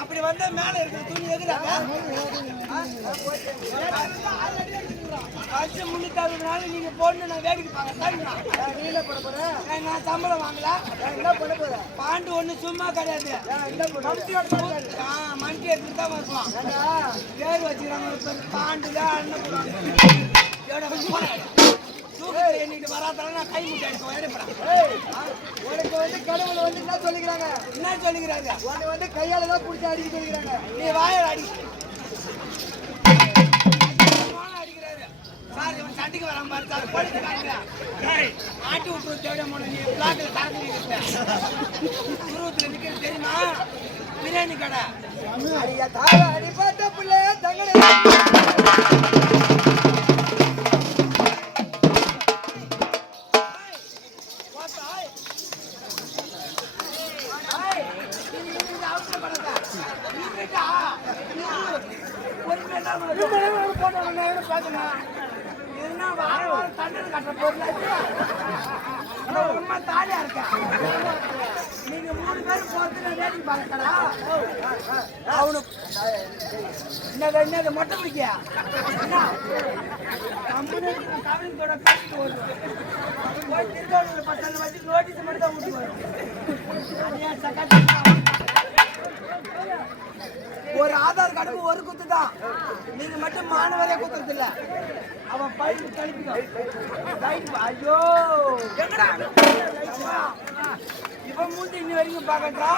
அப்படி வந்தா மேல இருக்கு துணி எதுறாங்க அச்சு முன்னிட்டாருனால நீங்க போடணும். நான் வேடிக்கை பார்க்க நீ என்ன பண்ண போற? நான் சம்பளம் வாங்கல. என்ன பண்ண போற? பாண்டு ஒண்ணு சும்மா கிடையாது. மண்டி எடுத்து தான் வருவான். பேர் வச்சுக்கிறாங்க பாண்டுல அண்ணன் எண்ணிட்டு வராதனால நான் கை முட்டை எடுப்பேன். உனக்கு வந்து கடவுள் வந்து என்ன சொல்லிக்கிறாங்க? என்ன சொல்லிக்கிறாங்க? உன்னை வந்து கையால தான் பிடிச்சி அடிக்க சொல்லிக்கிறாங்க. நீ வாயால் அடி அடிக்கிறாரு சார். இவன் சண்டைக்கு வராம பாரு சார். போலீஸ்காரங்க ஆட்டி விட்டு தேவையா போன நீ பிளாக்ல தரக்கு உருவத்துல நிக்கிறது தெரியுமா? பிரியாணி கடை அடிப்பட்ட பிள்ளை தங்கடை தாலியா இருக்க நீங்க 3 பேரும் போறது வேடிக்கை பார்க்கடா. அவனுக்கு என்ன மொட்டை பிடிக்கியா கம்பெனியோட பேசிட்டு வருது. போய் திருக்கோவில் பசங்க வச்சு நோட்டீஸ் மட்டும் தான் விட்டு வரும். ஒரு ஆதார் கார்டுக்கு ஒரு குத்து தான். நீங்க மட்டும் மாணவரே குத்துறது இல்ல. அவன் பைக்கு கழிப்பிடும். ஐயோ எங்கடா இவன் மூஞ்சி இன்னி வரைக்கும் பாக்கட்டா.